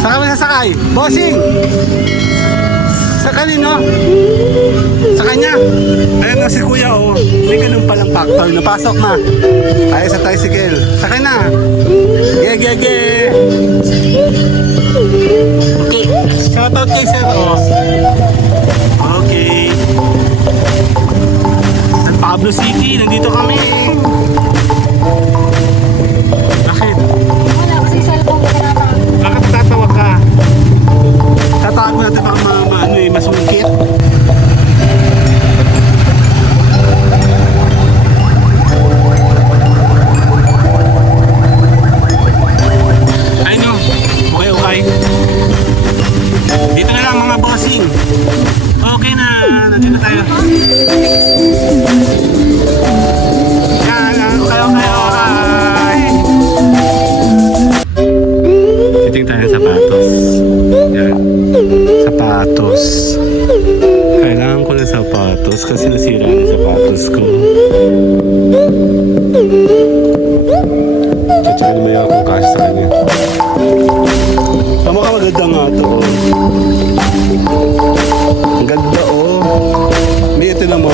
Saan kami sasakay? Bossing! Sa kanino? Sa kanya? Ayan na si kuya oh. May ganun palang factor. Napasok na. Ay sa tricycle. Sakay na. Ge ge ge. Okay. Shoutout kay sir oh. Okay. San Pablo City. Nandito kami. Bakit? Wala kasi cellphone ko tinatawag. Bakit tatawa ka? Tatawag mo natin baka ano eh, masungkit. Ay no, okay okay. Dito na lang mga bossing. Okay na, nandito tayo. Yan, okay okay okay. Titing tayo ng sapatos. Yan. Sapatos. Kailangan ko ng sapatos kasi nasira na sapatos ko. Tsaka naman yung akong cash sa kanya. Tama ka maganda nga ito. Ang ganda oh. May ito na mo.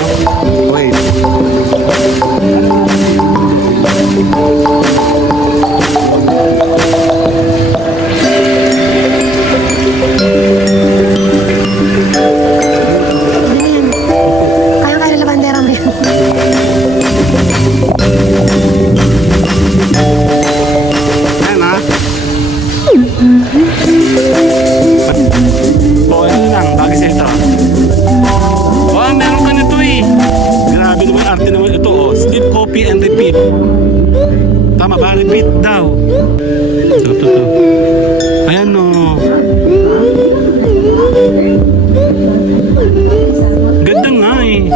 Wait. Kaya kaya labandera mo yun. Ayan ha. Okay na lang. Bagay sa ito. Wow, meron ka nito eh. Grabe naman, arte naman ito oh. Sleep, copy, and repeat. Tama ba? Repeat daw. Ito. Ayan oh. Ganda nga eh.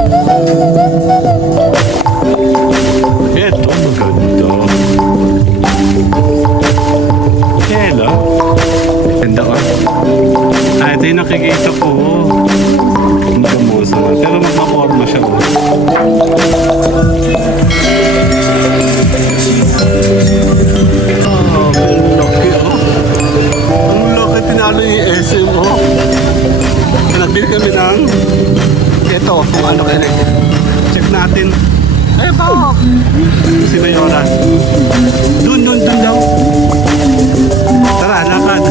Eto, maganda. Hello. Ganda ko. Ito yung nakikita ko. Ang gamosa na. Pero magpaporma siya oh. Oh, ang laki oh. Ang laki, pinalo yung SM oh. Nagbili kami ng ito, kung ano kaya check natin. Eh ba? Si Mayora. Dun daw. Tara, lakad.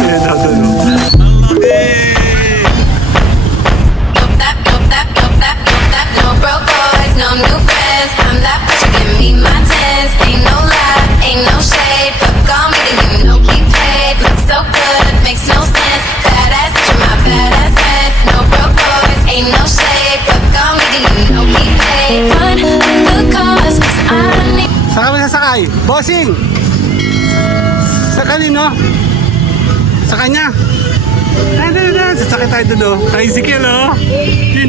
Eh, daw dun. Ang laki! No broke boys, no new friends. I'm that bitch, you give me my tens. Ain't no lie, ain't no shade. Fuck all me, then you know keep paid. Look so good, makes no sense. Badass bitch, my badass friends. No broke boys, ain't no shade. Fuck all me, then you know keep paid. Run the cause, 'cause I need. Saan kami sasakay? Bossing! Sa kanino? Sa kanya? Sasakay tayo doon oh. Tricycle oh. Din.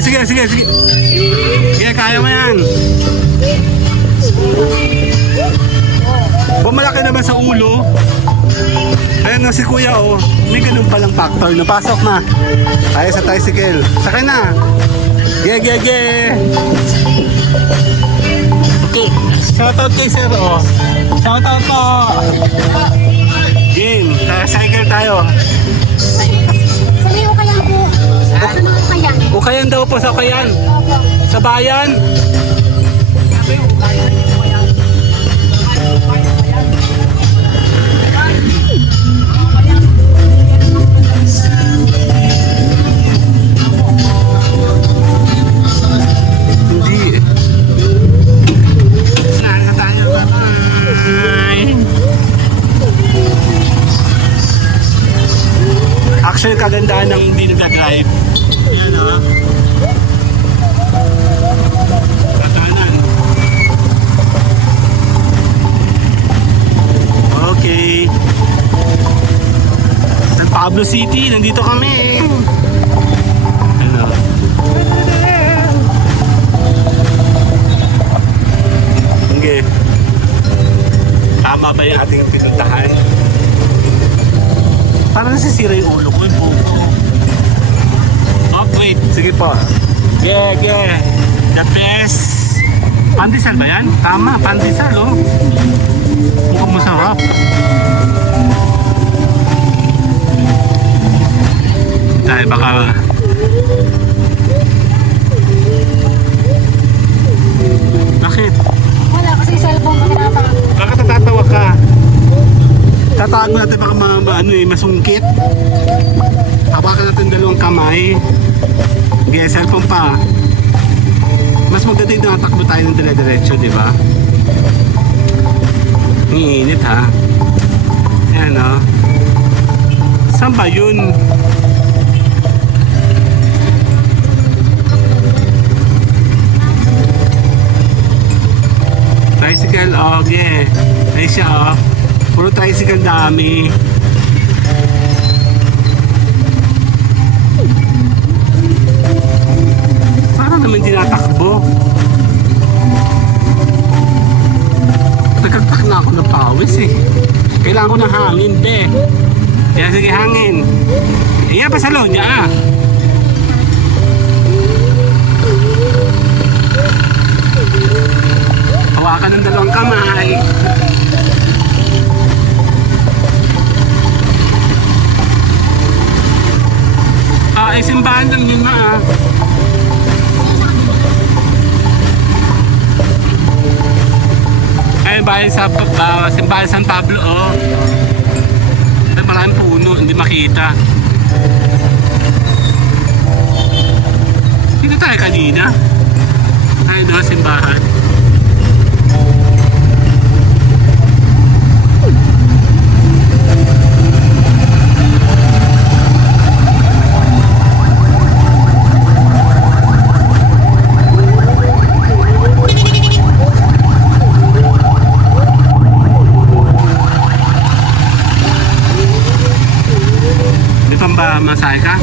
Sige. Sige, kaya mo yan. Bumalaki naman sa ulo. Ayan na si kuya oh. May ganun palang factor. Napasok na. Tayo sa tricycle. Sakay na. Ge. Okay. Shoutout kay sir oh. Shoutout po. Game. Cycle tayo. Sa may ukayan po. Sa mga ukayan. Ukayan daw po sa Ukayan. Opo. Sa bayan. Hindi. Nasa tayo. Bye. Actually, kagandaan ng hindi nag-drive. Yan o. Katanan. Okay. San Pablo City, nandito kami. Ano? Okay. Tama ba yung ating pinuntahan? Parang nasisira yung ulo ko, yung buko. Oh, wait. Sige po. The best. Pandesal ba yan? Tama, pandesal, oh. Mukhang masarap. Tayo baka... Bakit? Wala kasi cellphone ko tinatago. Bakit natatawa ka? Tatago natin baka masungkit. Hawakan natin dalawang kamay. Okay, cellphone pa. Mas maganda yung natakbo tayo ng dire-diretso, di ba? Iinit ha. Ayan o. Saan ba yun? Tricycle, okay. Ay siya oh. Puro tricycle dami. Parang naman tinatakbo. Nagkagtak na ako ng pawis eh. Kailangan ko ng hangin, be. Kaya sige, hangin. Iya pa sa loob niya ah. Hawakan ng dalawang kamay. Simbahan lang yun ah. Ay, bahay sa simbahan San Pablo oh. Ay, maraming puno, hindi makita. Dito tayo kanina. Ay, doon simbahan. Masahe ka?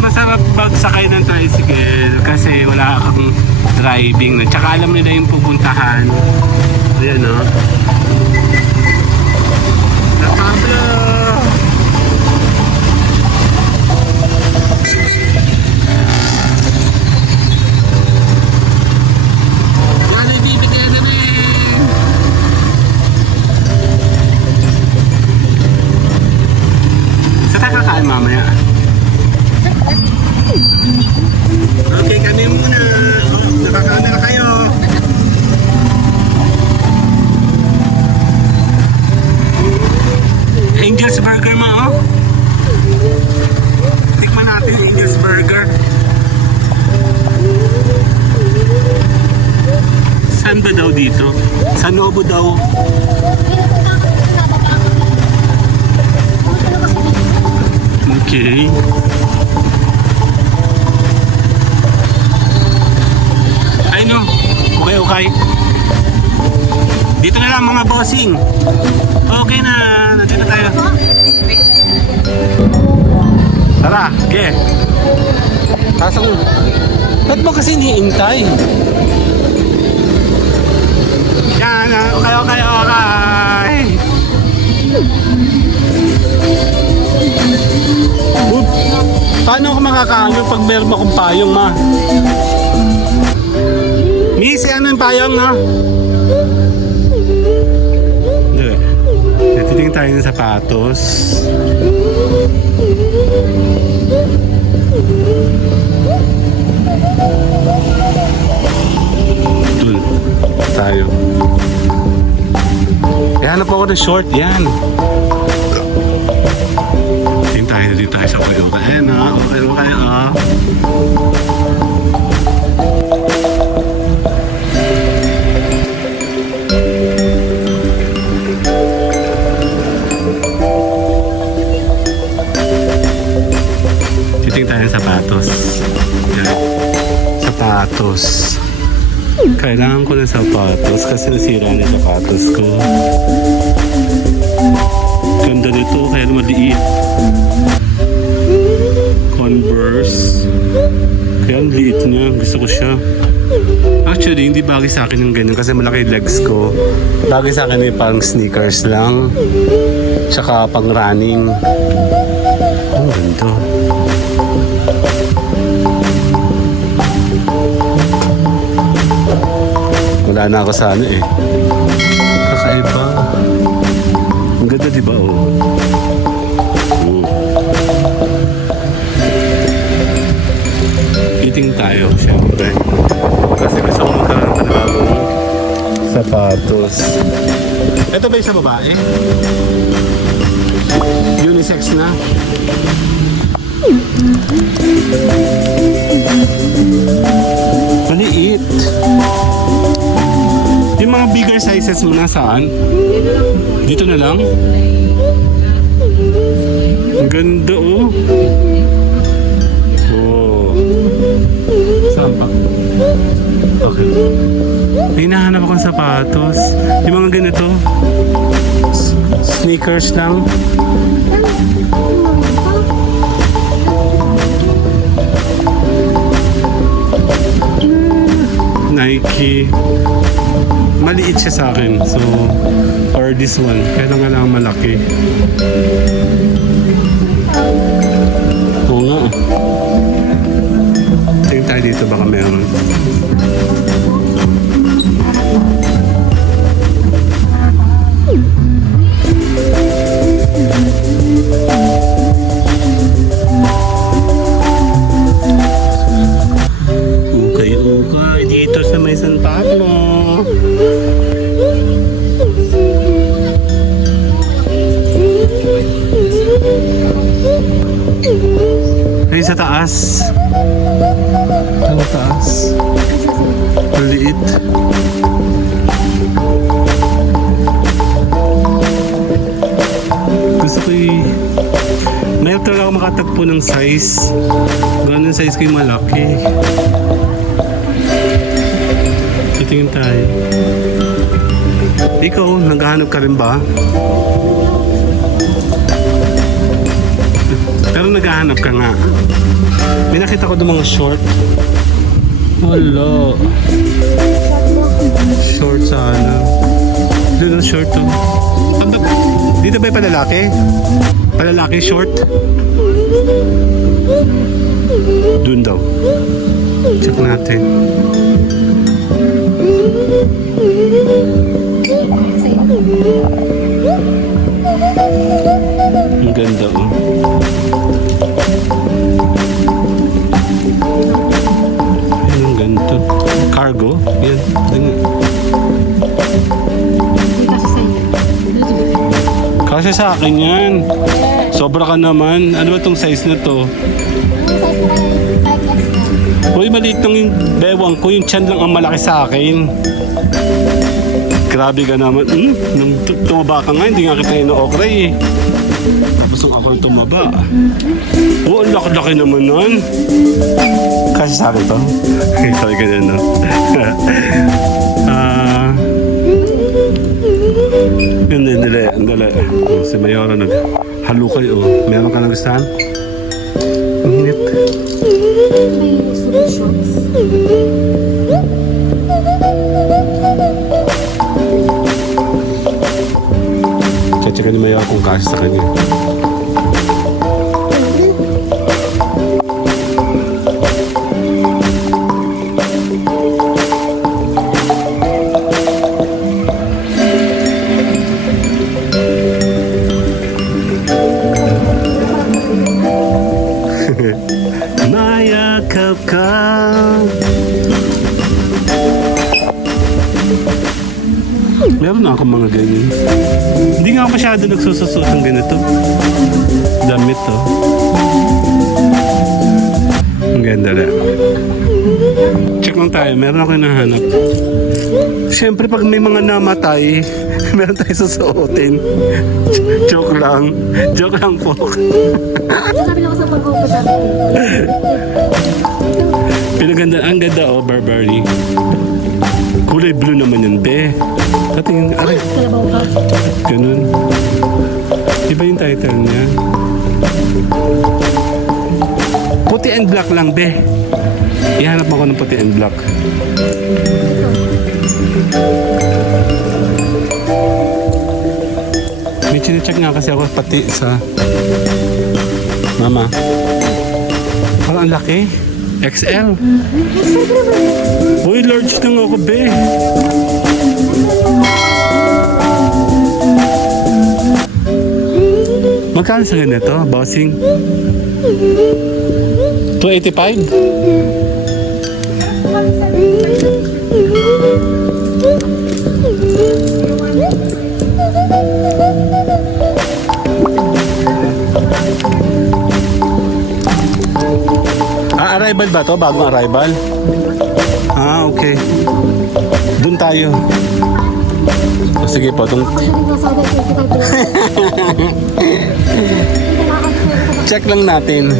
Masarap magsakay ng tricycle kasi wala kang driving na. Tsaka alam nila yung pupuntahan. Ayan o. San Pablo! Kakain mamaya. Okay, kami muna. Oh, nakakain na kayo. Angel's Burger mo, oh. Tikman natin Angel's Burger. Saan ba daw dito? Sa Novo daw. Okay. Ay no. Okay, okay. Dito na lang mga bossing. Okay na. Nandito na tayo. Tara, okay. Tasang. Ba't mo kasi niintay? Yan, okay, okay, okay. Paano ako makakaano pag meron akong payong, ma? Miss, ano yung payong, no? Hindi. Natitingin tayo ng sapatos. Dun. Tayo. Hanap ako ng short, yan. Dito tayo sa kayo. Ayan o, okay kayo o. Titing tayo ng sapatos. Yan. Sapatos. Kailangan ko ng sapatos kasi nasira na yung sapatos ko. Ganda nito, kaya maliit. Converse. Kaya ang liit niya. Gusto ko siya. Actually, hindi bagay sa akin yung ganyan kasi malaki legs ko. Bagay sa akin yung parang sneakers lang. Tsaka pang running. Ang ganda. Sana ako sa ano eh. Kakaiba. Ang ganda diba oh? Eating tayo, syempre. Kasi gusto ko magkaroon ng panibagong sapatos. Ito ba yung sa babae? Unisex na. Maliit. Yung mga bigger sizes mo nasaan? Dito na lang? Ang ganda oh. Oh. Saan pa? Okay. May hinahanap akong sapatos. Yung mga ganito. Sneakers lang. Nike. Maliit siya sa akin. So, or this one. Kailangan lang malaki. Oo nga. Tingin tayo dito baka meron. Ukay-ukay dito sa may San Pablo. Ay, sa taas. Sa taas. Maliit. Gusto ko mayroon talaga ako makatagpo ng size. Ganun size ko yung malaki. Titingin tayo. Ikaw, naghahanap ka rin ba? Pero naghahanap ka nga. May nakita ko doon mga short. Wala. Short sana. Doon ang short to. Dito ba yung palalaki? Palalaki short? Doon daw. Check natin. Ang ganda oh. Ayan, ang ganito. Cargo? Yan. Ganyan. Kasi sa akin yan. Sobra ka naman. Ano ba itong size na to? Uy, maliit lang yung bewang ko. Yung tiyan lang ang malaki sa akin. Grabe ka naman. Nung tumaba ka nga, hindi nga kita ino-okray eh. Tapos nung ako tumaba. Oo, ang laki-laki naman nun. Kasi sa akin to. Sabi ka dyan, no? Yun din nila, ang dala. Si Mayora naghalukay oh. Meron ka na gustahan? Ang hinit. May solutions. Check ni Mayora kung cash sa kanya. Mayakap ka. Meron na ako mga ganyan. Hindi nga ako masyado nagsususot ng ganito. Damit to. Ang ganda na. Check lang tayo. Meron ako hinahanap. Siyempre pag may mga namatay, meron tayo susuotin. Joke lang. Joke lang po. Sabi lang ako sa pag-uupat. Pinaganda. Ang ganda oh, Burberry. Kulay blue naman yun, be. Tatingin, aray. Kalabaw ka. Ganun. Iba yung title niya. Puti and black lang, be. Ihanap mo ko ng puti and black. May chinecheck nga kasi ako pati sa mama. Parang ang laki. XL. Uy, large lang ako, be. Magkano sa ganito, bossing? 285? Arrival ba to? Bagong arrival? Ah, okay. Doon tayo. O, sige po. Check lang natin.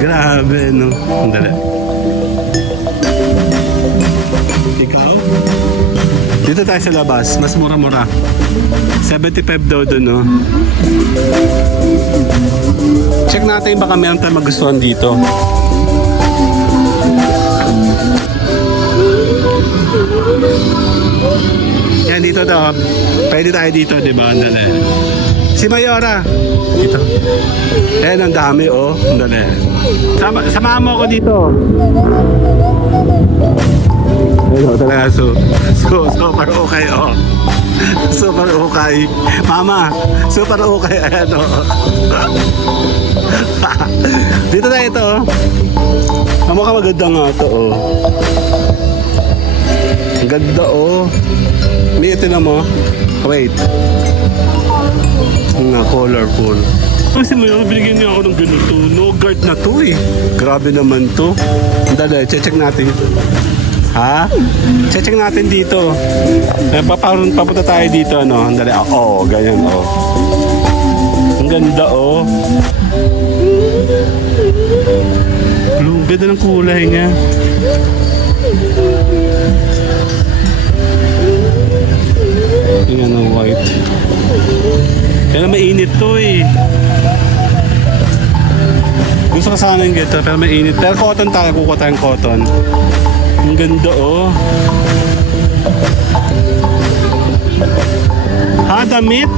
Grabe, no? Ang dali. Ikaw? Dito tayo sa labas. Mas mura-mura. 75 daw doon, no? Check natin baka meron tayong magustuhan dito. Yan, dito daw. Pwede tayo dito, di ba? Andali. Si Mayora. Dito. Ayan, ang dami, oh. Andali. Samahan mo ako dito. Ayun, talaga. Super okay, oh. Super okay. Mama, super okay. Ayan, oh. Dito na ito, oh. Mukha maganda nga ito, oh. Ang ganda, oh. May ito na mo. Wait. Nga, colorful. Kasi may binigyan niya ako ng ganito. No guard na to, eh. Grabe naman to. Dali, check natin. Ha? Check natin dito. Papunta tayo dito, ano? Dali, oh, ganyan, oh. Ang ganda, oh. Blue, ganda ng kulay niya. Yan ang white. Kaya mainit to, eh. Gusto ko sana yung gito, pero mainit. Pero cotton tayo, kukuha tayong cotton. Ang ganda, oh. Ha, damit?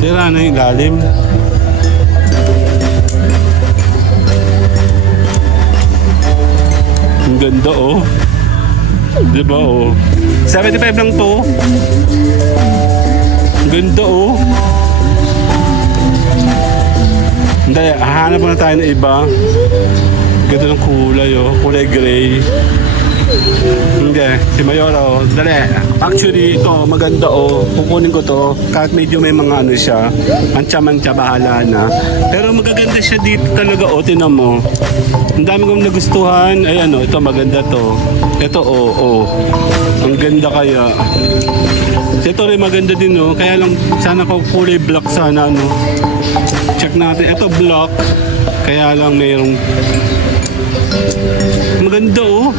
Sira na yung lalim. Ang ganda, oh. Diba, oh. 75 lang to. Ang ganda, oh. Hindi, hahanap na tayo ng iba. Ganda ng kulay, oh. Kulay gray. Hindi, si Mayora, oh. Dali. Actually, ito, maganda, oh. Kukunin ko to. Kahit medyo may mga ano siya. Mantsa-mantsa, bahala na. Pero magaganda siya dito talaga, oh. Tinan mo. Ang dami kong nagustuhan. Ayan, oh. Ito, maganda to. Ito, oh, oh. Ang ganda kaya. Ito rin maganda din, oh. Kaya lang, sana ko kulay black sana, ano. Check natin. Ito, black. Kaya lang mayroong maganda, oh.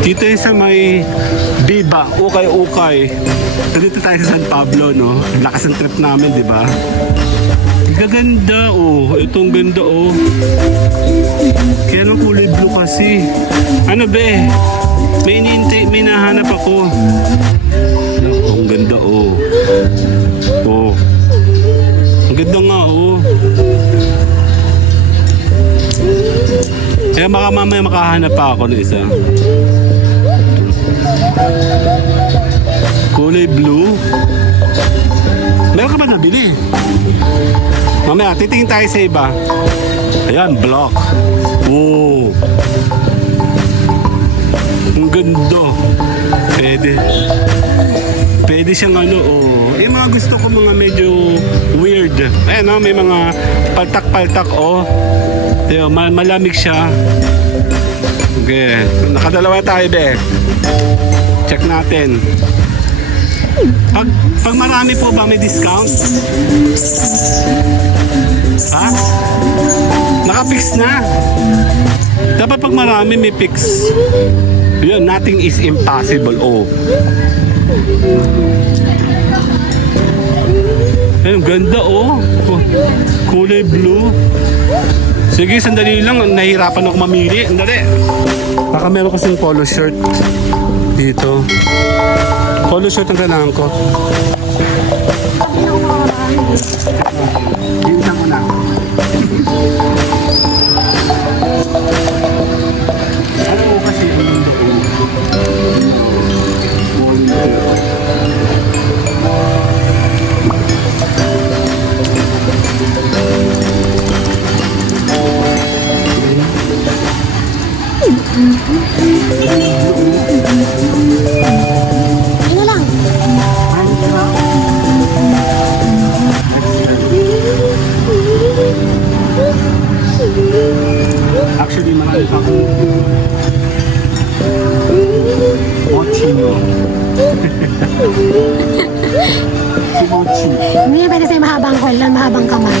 Dito yung sa may Biba, ukay-ukay. Dito tayo sa San Pablo, no? Lakas ng trip namin, di ba? Gaganda, oh. Itong ganda, oh. Kaya lang kulay blue kasi. Ano, be? May nahanap ako. Ang ganda, oh. Oh. Ang ganda nga, oh. Kaya baka mamaya makahanap pa ako ng isa. Kulay blue. Meron ka ba nabili? Mamaya, titingin tayo sa iba. Ayan, block. Oh. Ang ganda. Pwede. Pwede siyang ano, oh. Yung mga gusto ko mga medyo weird. Ayan, oh, may mga paltak-paltak, oh. Diyo, malamig siya. Okay. Nakadalawa tayo, be. Check natin. Pag marami po ba may discount? Ha? Naka-fix na. Dapat pag marami may fix. Yun, nothing is impossible. Oh. Ayun, ganda, oh. Kulay blue. Sige, sandali lang. Nahihirapan ako mamili. Sandali. Baka meron kasing polo shirt dito. Polo shirt ang kailangan ko. Dito mo na. Si Mochi. Hindi pwede sa'yo mahabang lang, mahabang kamay.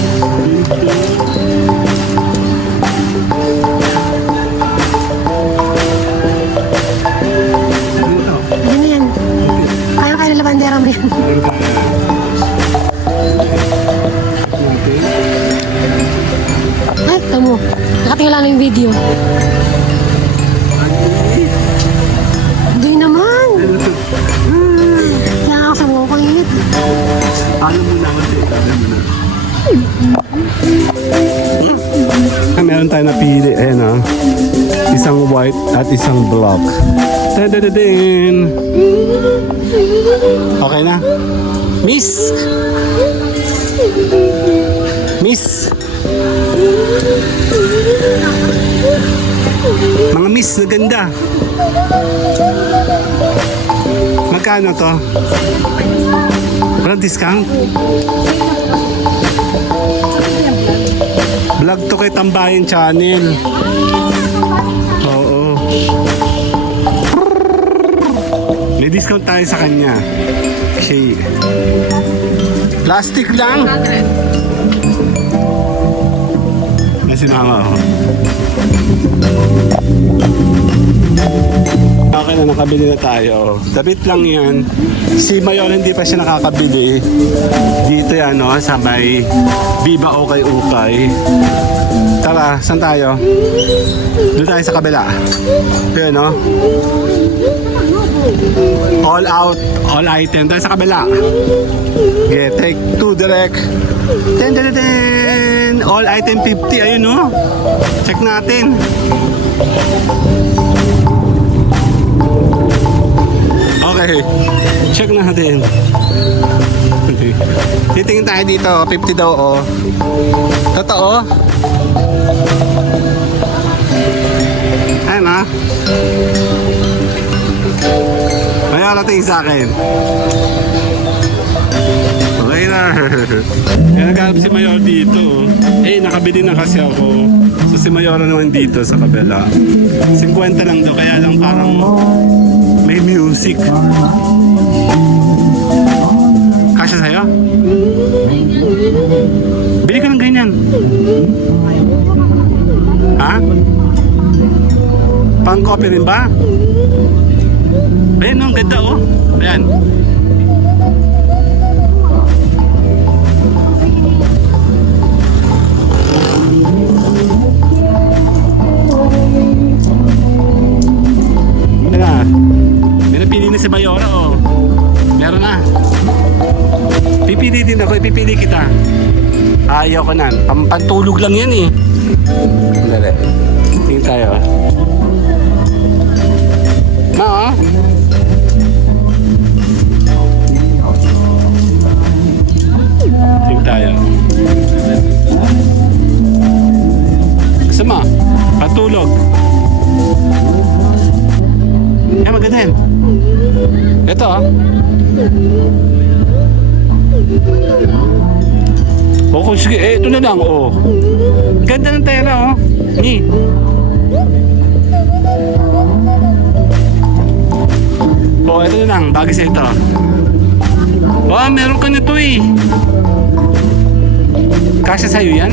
Ano to? Ano na yan? Kaya kaya na bandera mo yan. Ay, tamo. Nakatingala na yung video. Hindi naman. Kaya ako sa mga pangit. Alam mo na kasi. Alam mo na. Meron tayo napili. Ayan ah. Isang white at isang black. Tadadadin. Okay na. Miss! Miss! Mga miss na ganda. Magkano to? Walang discount? Vlog to kay Tambayan Channel. Oo. May discount tayo sa kanya. Shay. Plastic lang. Na si mama oh. Okay na, nakabili na tayo. Dabit lang yan. Si Mayor hindi pa siya nakakabili. Dito yan, no? Sa may Viva Okay Ukay. Tara, saan tayo? Doon tayo sa kabila. Pero, no? All out, all item. Tayo sa kabila. Okay, take 2 direct. Ten, ten, ten, ten. All item 50. Ayun, no? Check natin. Okay, check natin. Titingin tayo dito, 50 daw oh. Totoo? Ayun ah. May arating sa akin. Okay na. Kaya naghanap si Mayor dito. Eh, nakabili na kasi ako. So si Mayor naman dito sa kabila. 50 lang daw, kaya lang parang may music. Kasya sa'yo? Bili ka ng ganyan. Ha? Pang copy rin ba? Ayan, ang ganda oh. Ayan. Si Mayora oh. Meron na. Pipili din ako, ipipili kita. Ayaw ko nan. Pampantulog lang yan eh. Dali. Tingin tayo. Ma oh. Tingin tayo. Gusto mo? Patulog. Eh, maganda yan. Ito ah. O, sige, eh, ito na lang, oh. Ganda ng tela, oh. Ni. Oh, ito na lang, bagay sa ito. Oh, meron ka nito eh. Kasya sa'yo yan?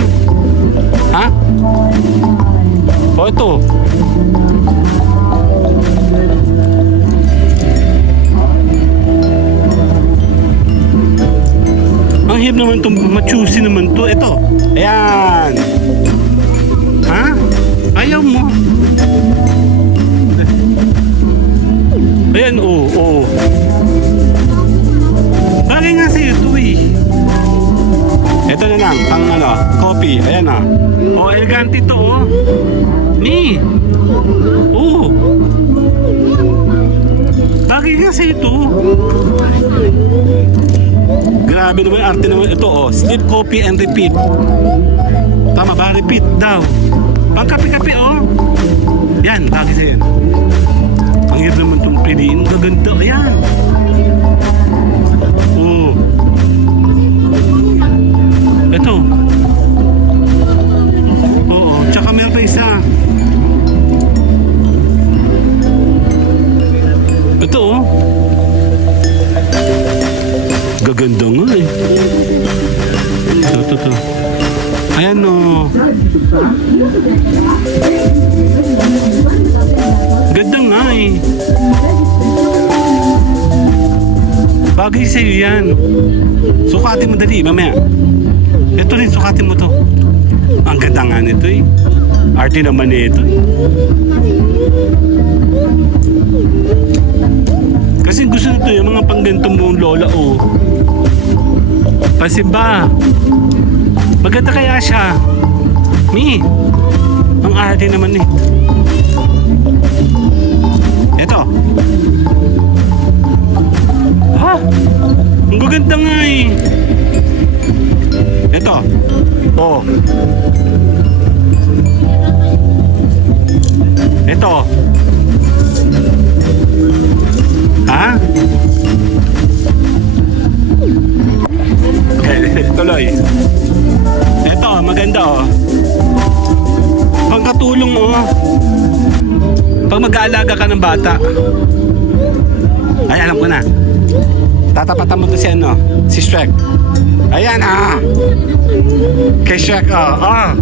Ha? Oh, ito. Ang hirap naman ito, machusi naman ito. Ito, ayan. Ha? Ayaw mo. Ayan, oo. Bagay nga sa'yo ito eh. Ito na lang, pang ano, coffee. Ayan ah. Oh, elegante ito oh. Ni. Oo. Bagay nga sa'yo ito. Grabe naman, arte naman ito oh. Sleep, coffee, and repeat. Tama ba? Repeat daw. Pang kape-kape oh. Yan, bagay sa'yo yan. Ang hirap naman itong piliin. Gaganda. Ayan. Oo. Ito. Oo. Tsaka meron pa isa. Ito oh. Gaganda nga eh. Ito. Ayan o. Ganda nga eh. Bagay sa'yo yan. Sukatin mo dali, mamaya. Ito rin, sukatin mo to. Ang ganda nga nito eh. Arte naman ito eh. Kasi gusto nito yung mga panggantong mong lola o. Pasimba. Maganda kaya siya. Mi. Ang arte naman eh. Ito. Ha? Ang gaganda nga eh. Ito. Oh. Ito. Ha? Tuloy. Ito, maganda oh. Pangkatulong oh. Pag mag-aalaga ka ng bata. Ay, alam ko na. Tatapatan mo to si ano, si Shrek. Ayan ah. Kay Shrek oh.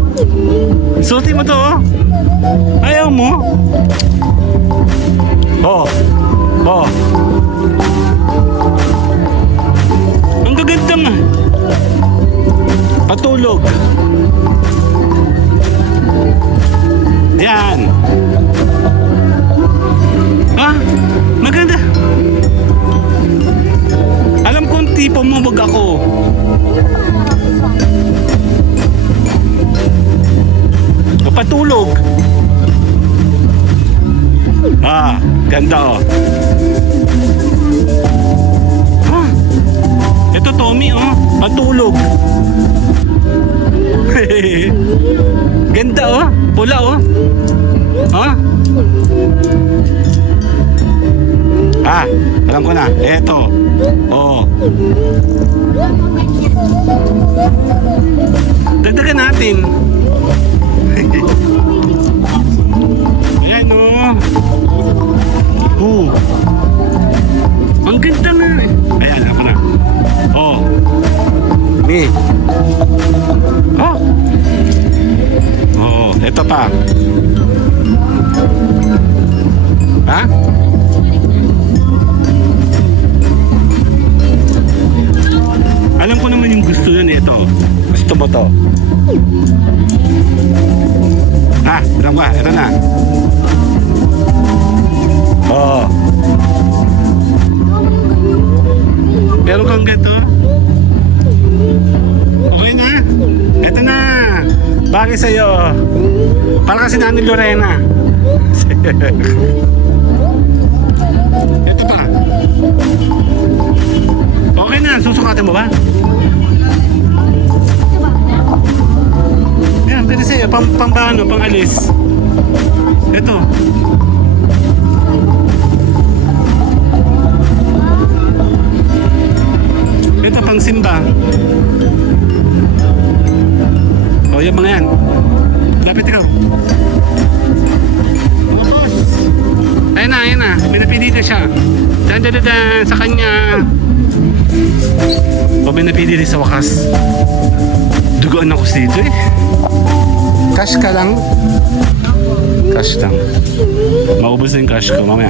Suti mo to oh. Ayaw mo. Oh. Ang gaganda nga. Patulog. Yan. Maganda. Alam kong tipo mo, wag ako. Patulog. Ganda oh. Ito Tommy oh, patulog. Ganda oh, pula oh. Alam ko na. Ito. Oh. Dagdagan natin. Ayan oh. Ang ganda na. Ayan, ako na. Oh. Mi. Oh, ito pa. Ha? Alam ko naman yung gusto nun ito. Gusto mo to? Alam ko, ito na. Oh. Meron kang ganito? Okay na? Ito na. Bagay sa'yo. Para kasi Nani Lorena. Ito pa. Okay na. Susukatin mo ba? Yan, pwede sa'yo. Pang alis. Ito. Ito pang simba. O yung mga yan. Lapit ikaw. Mga boss. Ayun na. May napili na siya. Dan sa kanya. O may napili rin sa wakas. Dugoan ako dito eh. Cash ka lang. Cash lang. Maubos na yung cash ko mamaya.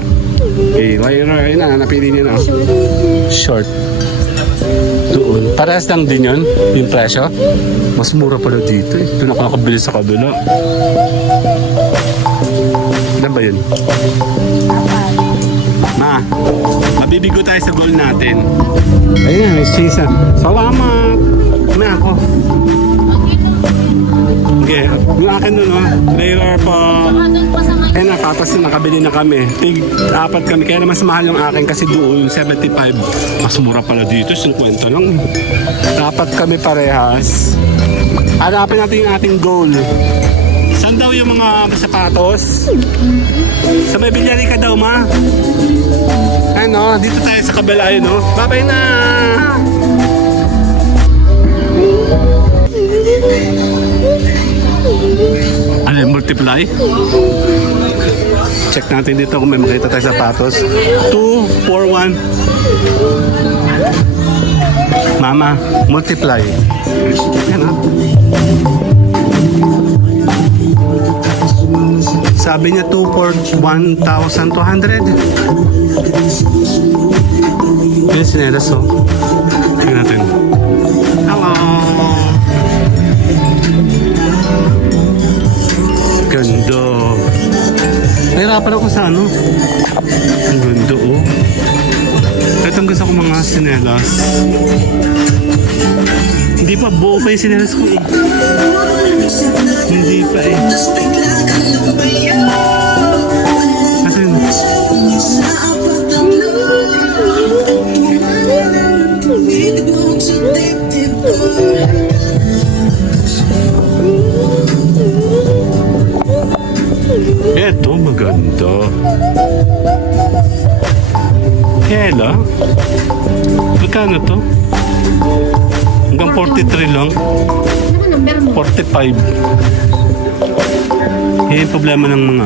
Okay, ayun na. Napili niya na. Short. Doon. Parehas lang din yun, yung presyo. Mas mura pala dito eh. Doon ako nakabili sa kabila. Ano ba yun? Mabibigo tayo sa goal natin. Ayun, may cheese na. Salamat! May ako. Okay, yung akin doon later pa. Ayun na, tapos na nakabili na kami. Apat kami, kaya naman mahal yung akin kasi doon 75. Mas mura pala dito, 50 lang. Apat kami parehas. Hanapin natin yung ating goal. Saan daw yung mga sapatos? Sa may bilyari ka daw, ma? Ano, dito tayo sa kabila yun, no? Babay na! Ano yung multiply? Check natin dito kung may makita tayo sapatos. 2, 4, 1. Mama, multiply. Yan o. Sabi niya 2 for 1,200. Yan sinelas o. Tingnan natin. Hello. Ganda. Nahirapan ako sa ano. Ang ganda oh. Ito ang gusto ko mga sinelas. Hindi pa buo pa yung sinelas ko eh. Hindi pa eh. Kasi eto maganda. Kela? Magkano to? Hanggang 43 lang. Ano number mo? 45. Yan yung problema ng mga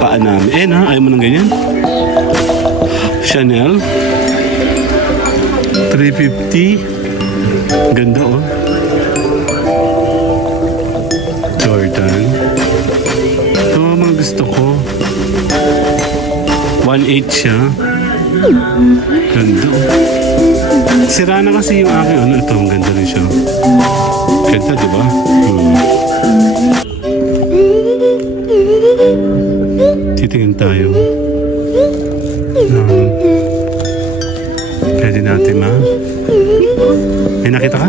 paa namin. Eh na, ayaw mo ng ganyan? Chanel. 350. Ganda oh. Jordan. Ito ang mga gusto ko. 1.8 siya. Ganda oh. Sira na kasi yung aking ano. Ito, ang ganda rin siya. Ganda, di ba? Titingin tayo. Pwede natin ma. May nakita ka?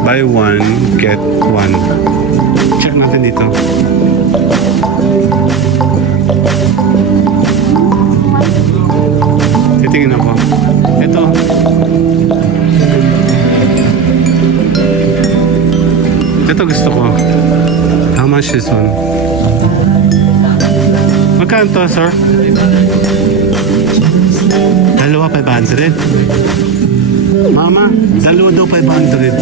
Buy one, get one. Check natin dito. Titingin ako. Ito. Ito gusto ko. How much this one? Magkano to, sir? Dalawa 500. Mama, dalawa daw 500.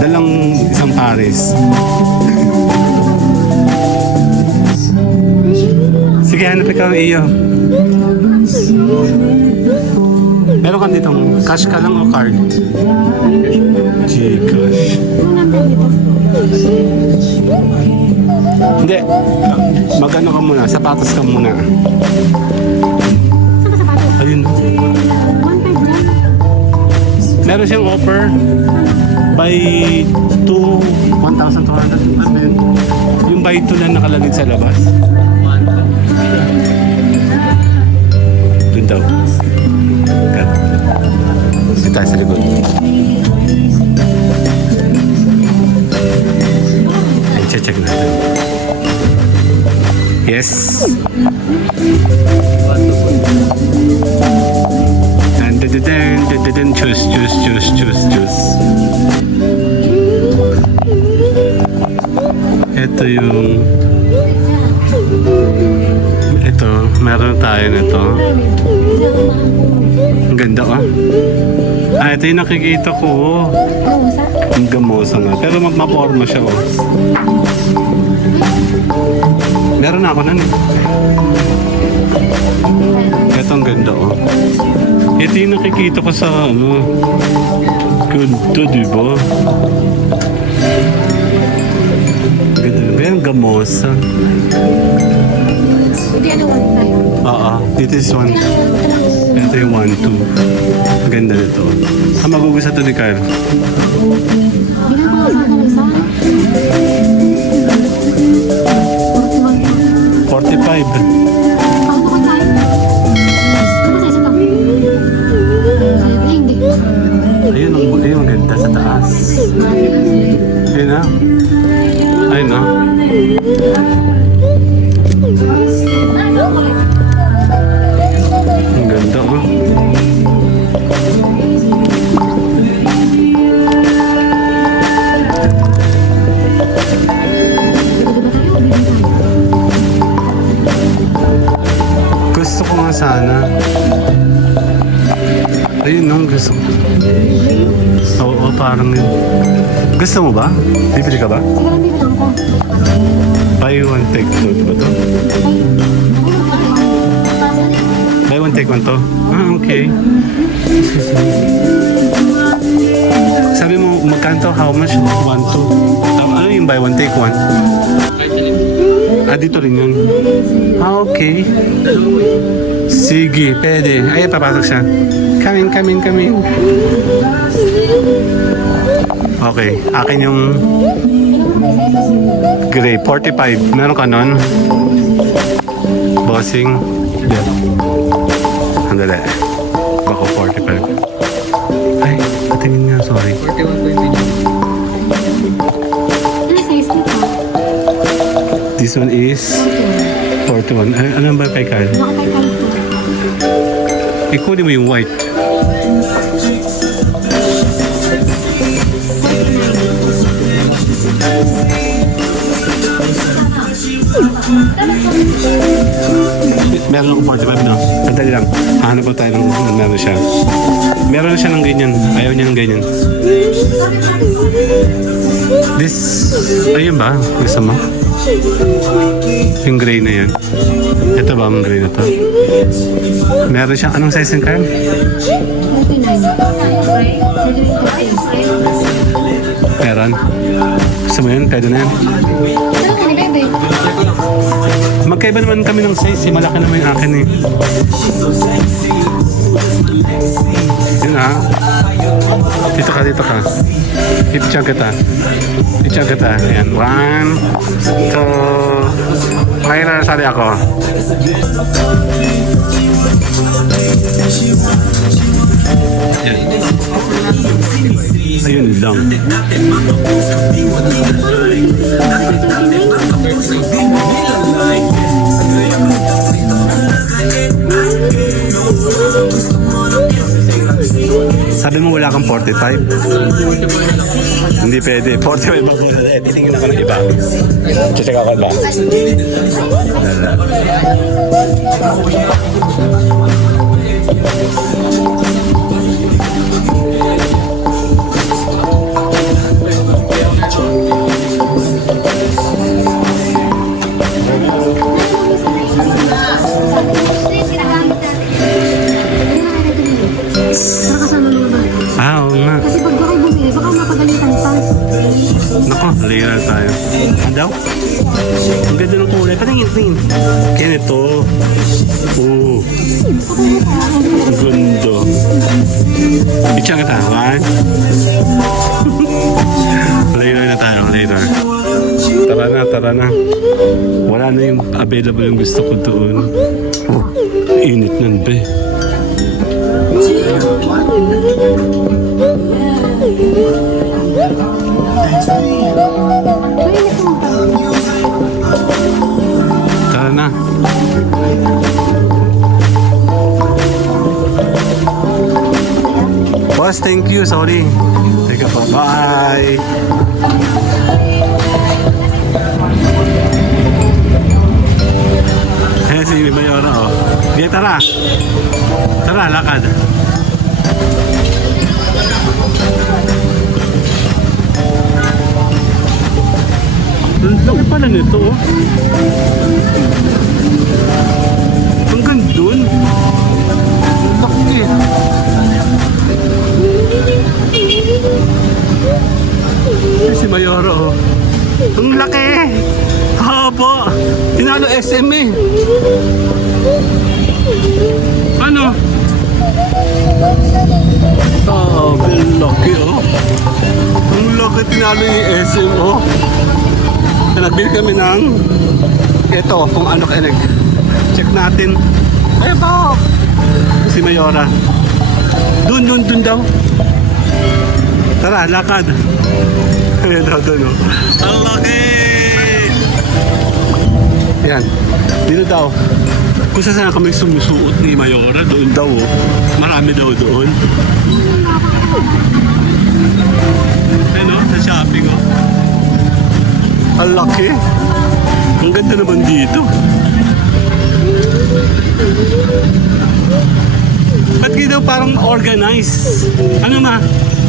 Dalang isang pares. Sige, hanapin ka ng iyo. Meron ka dito, cash ka lang o card? Gcash. Ano number dito? Hindi. Magano ka muna, sapatos ka muna. Saan ka sapatos? Ayun. 1.5 lang. Meron siyang offer. Buy 2, 1,200. And then, yung buy 2 lang nakalagay sa labas. Doon daw. Cut. Dito tayo sa likod. Check natin. Yes. Dan. Choose. Ito yung... Ito, meron tayo nito. Ang ganda oh. Ah, ito yung nakikita ko oh. Gamusa? Ang gamosa nga. Pero maporma siya oh. Meron na ako nun eh. Ito ang ganda oh. Ito yung nakikita ko sa ano. Ganda diba? Ganda ba yung gamosa? Hindi ano 1.5. Oo. Dito is one. Ito yung 1, 2. Ganda nito. Ah, magugustuhan to ni Kyle. Bilang ko sa akin isa. 41 po. 45. Ano ko tayo? Ano sa isa to? Hindi. Ayun ang ganda sa taas. Ayun na. Ayun na. Ang ganda oh. Gusto ko nga sana. Ayun nung gusto ko. Oo, parang yun. Gusto mo ba? Bibili ka ba? Sige lang, bibilang ko. Buy one, take two. Diba to? Buy one, take one to? Ah, okay. Sabi mo, magkanto, how much? 1, 2. Ano yung buy one, take one? Ah, dito rin yun. Ah, okay. Sige, pwede. Ay, papasok siya. Come in. Okay, akin yung gray, 45. Meron ka nun? Bossing. Yeah. Andali. Bako 45. Ay, patingin nga, sorry. Ano size nito? This one is 41. Ano ba kay Carl? Nakapay ka ito. Ikunin mo yung white. Meron akong 45 na. Sandali lang. Hanap po tayo ng meron siya. Meron siya ng ganyan. Ayaw niya ng ganyan. This, ayun ba? Gusto mo? Yung gray na yan. Ito ba ang gray na to? Meron siya. Anong size ng Carl? 39. Meron. Gusto mo yun? Pwede na yan. Ano ka ni Bebe? Magkaiba naman kami ng size. Malaki naman yung akin eh. Yun ah. Dito ka. Ipichan kita. Ayan. 1, 2. Ngayon na nasali ako. Ayan. Ayun lang. Sabi mo wala kang 45? Hindi pwede. 45 ba? Titingin ako ng iba. Check ako lang. Ah, oo nga. Kasi pag kayo bumili, baka mapagalitan pa. Nako, layer tayo. Ano daw? Ang ganda ng kulay. Patingin. Ganito. Oo. Ang ganda. Itcha kita, man. Layer na tayo, later. Tara na. Wala na yung available yung gusto ko doon. Oh, init nun, be. Tara na. Boss, thank you. Sorry. Teka pa. Bye. Ayan si Mayora, oh. Okay, tara. Tara, lakad. Ang laki pala nito, oh. Hanggang dun. Ang laki. Si Mayora, oh. Ang laki. Haba. Tinalo SM eh. Ano? Ang laki, oh. Ang laki, tinalo yung SM, oh. Nagbili kami ng ito, kung ano kaya check natin. Ay ba? Si Mayora. Dun daw. Tara, lakad. Ayan daw doon, oh. Ang laki! Yan. Dito daw. Kung saan kami sumusuot ni Mayora, doon daw, oh. Marami daw doon. Ano? Sa shopping, oh. Ang laki. Ang ganda naman dito. Ba't daw parang organized? Ano ma?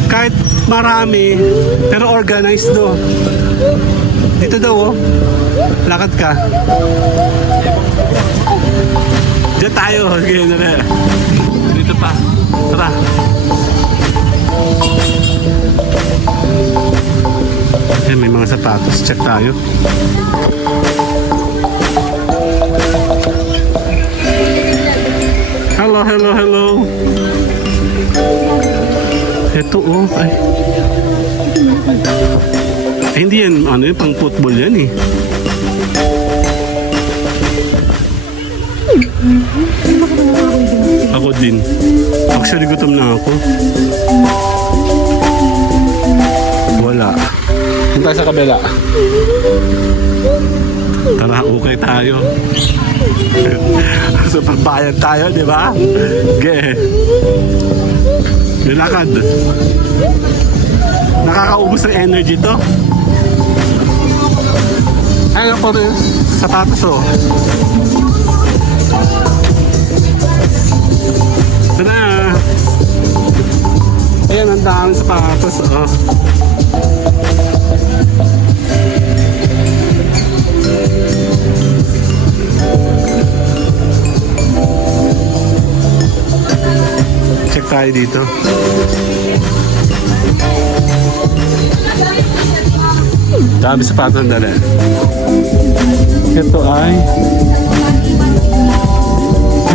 Kahit marami, pero organized do. Dito daw oh. Lakad ka. Diyan tayo. Okay, na. Dito pa. Tara. Ayan, may mga sapatos. Check tayo. Hello, hello, hello. Ito oh. Ay, hindi yan. Ano yun? Pang football yan eh. Ako din. Actually, gutom na ako. Wala. Punta tayo sa kabila. Tara, okay tayo. So, pagbayad tayo, di ba? Ge. Nilakad. Nakakaubos ng energy to. Ayun po rin. Sapatos oh. Tara. Ayan, ang daming sapatos oh. Check tayo dito. Dami sapatos na dali. Ito ay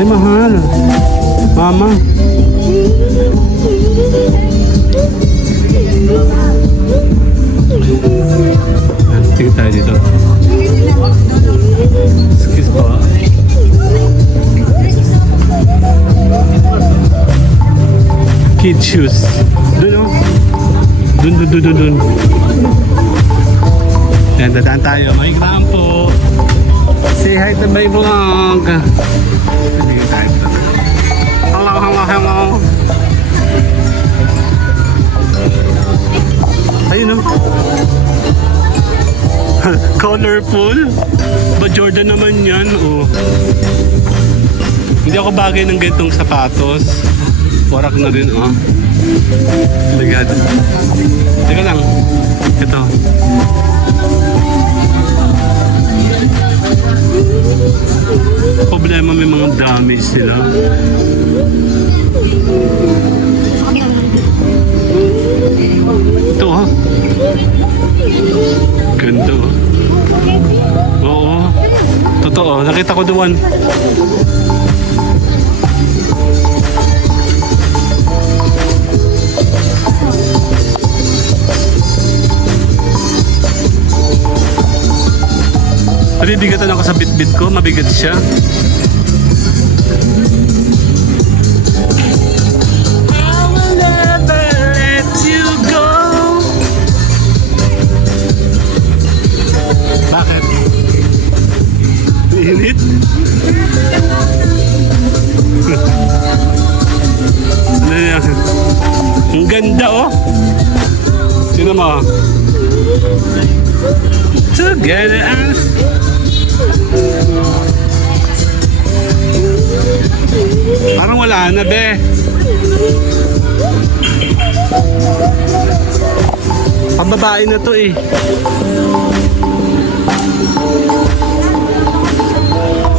mahal. Mama. Tingin tayo dito. Excuse po. Kid shoes. Dun oh. Dun. Yan, dadaan tayo. May grampo. Say hi to my vlog. Hello. Ayun oh. Colorful. Ba Jordan naman yan oh. Hindi ako bagay ng ganitong sapatos. Warak na rin oh. Ligad. Teka lang. Ito. Problema, may mga damage sila. Ito oh. Ganda oh. Oo. Totoo. Nakita ko doon. Nabibigatan ako sa bit-bit ko. Mabigat siya. I will never let you go. Bakit? Init? Ano yan? Ang ganda oh. Sino mo? Together as parang wala na be. Pambabae na to eh.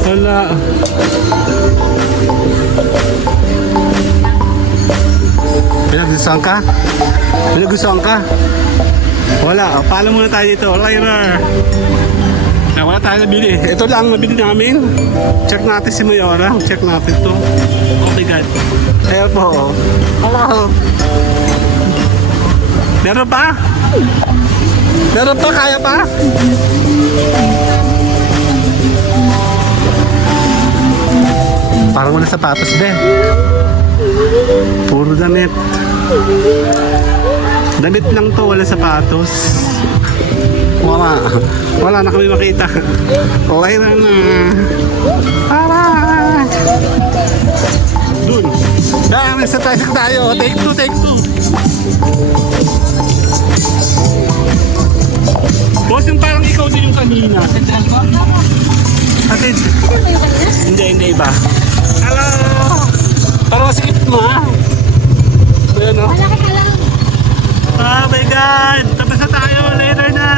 Wala. Pinagustuhan ka? Pinagustuhan ka? Wala. Paalam muna tayo dito. Rider. Wala tayo nabili. Ito lang nabili namin. Check natin si Mayora. Check natin to. Oh my God. Ayan po. Oh. Hello. Meron pa? Meron pa? Kaya pa? Parang wala sapatos be. Puro damit. Damit lang to. Wala sapatos. Wala na kami makita. Okay na na. Alright. Dun. Dahil sa tayo. Take two. Boss, yung parang ikaw din yung kanina. Atid. Hindi iba. Hello. Parang masikip mo ha. Ayan o. Oh my God. Tapos na tayo. Later na.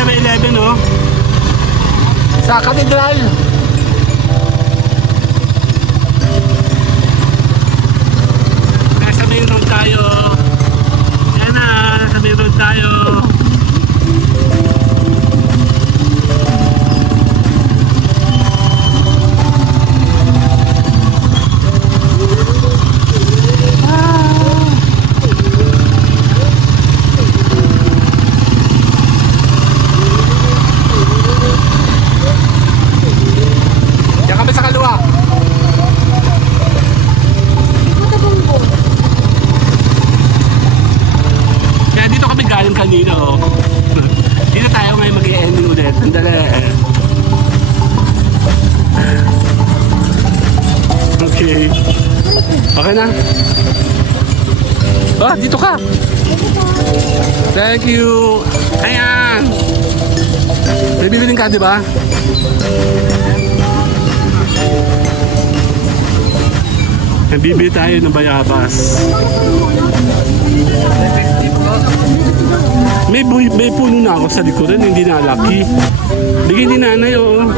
7-Eleven, oh. Sa Cathedral. Nasa main road tayo. Yan na, nasa main road tayo. Yan kami sa kaliwa. Matabumbong. Kaya dito kami galing kanina, oh. Dito tayo ngayon mag-i-ending ulit. Sandali. Okay. Okay na? Ah, dito ka. Thank you. Ayan. May bibiling ka, di ba? Bibili tayo ng bayabas. May puno na ako sa likuran, hindi na laki. Bigyan ni nanay, oh.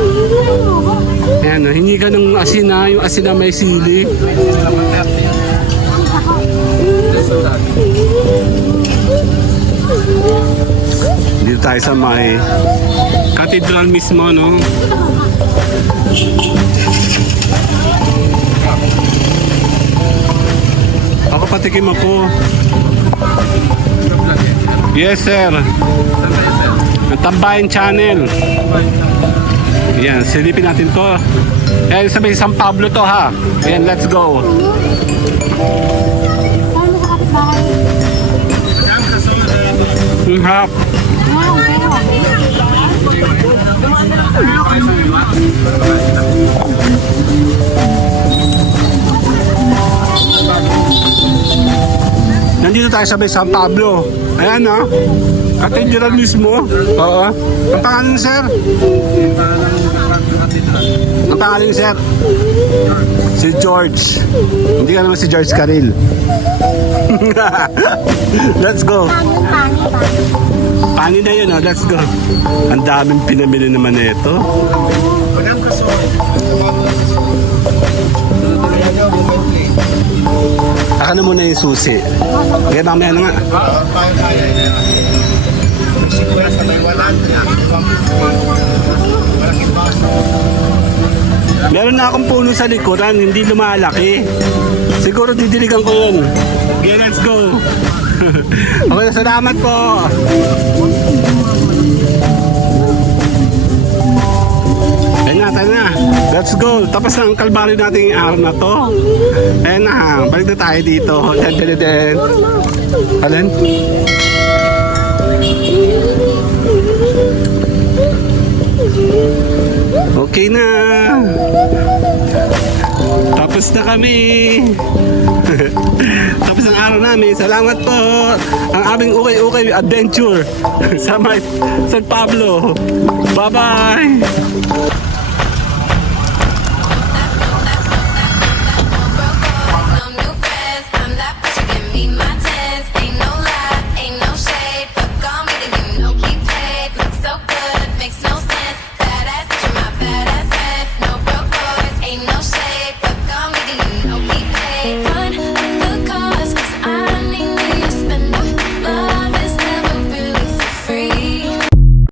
Ayan, hingi ka ng asin na, yung asin na may sili. Dito tayo sa may cathedral mismo, no? Ako patikim ako. Yes, sir. Ang Tambayan Channel. Yan, silipin natin to. Yan, sa may San Pablo to, ha. Yan, let's go. Saan mo sa kapitbahay? Hap. Nandito tayo sa may San Pablo. Ayan, ha. Cathedral mismo. Oo. Ang pangalan, sir? Ang pangalan, sir? Si George. Hindi ka naman si George Carril. Let's go. Pani na yun, oh. Let's go. Ang daming pinamili naman na ito. Aka na muna yung susi. Okay, mamaya na nga. Meron na akong puno sa likuran, hindi lumalaki. Siguro didiligan ko yun. Okay, let's go. Okay, salamat po. Tayo na. Let's go. Tapos na ang kalbaryo nating araw na to. Ayan na. Balik na tayo dito. Den. Alin? Okay na. Tapos na kami. Tapos ang araw namin. Salamat po. Ang aming ukay-ukay adventure sa San Pablo. Bye-bye.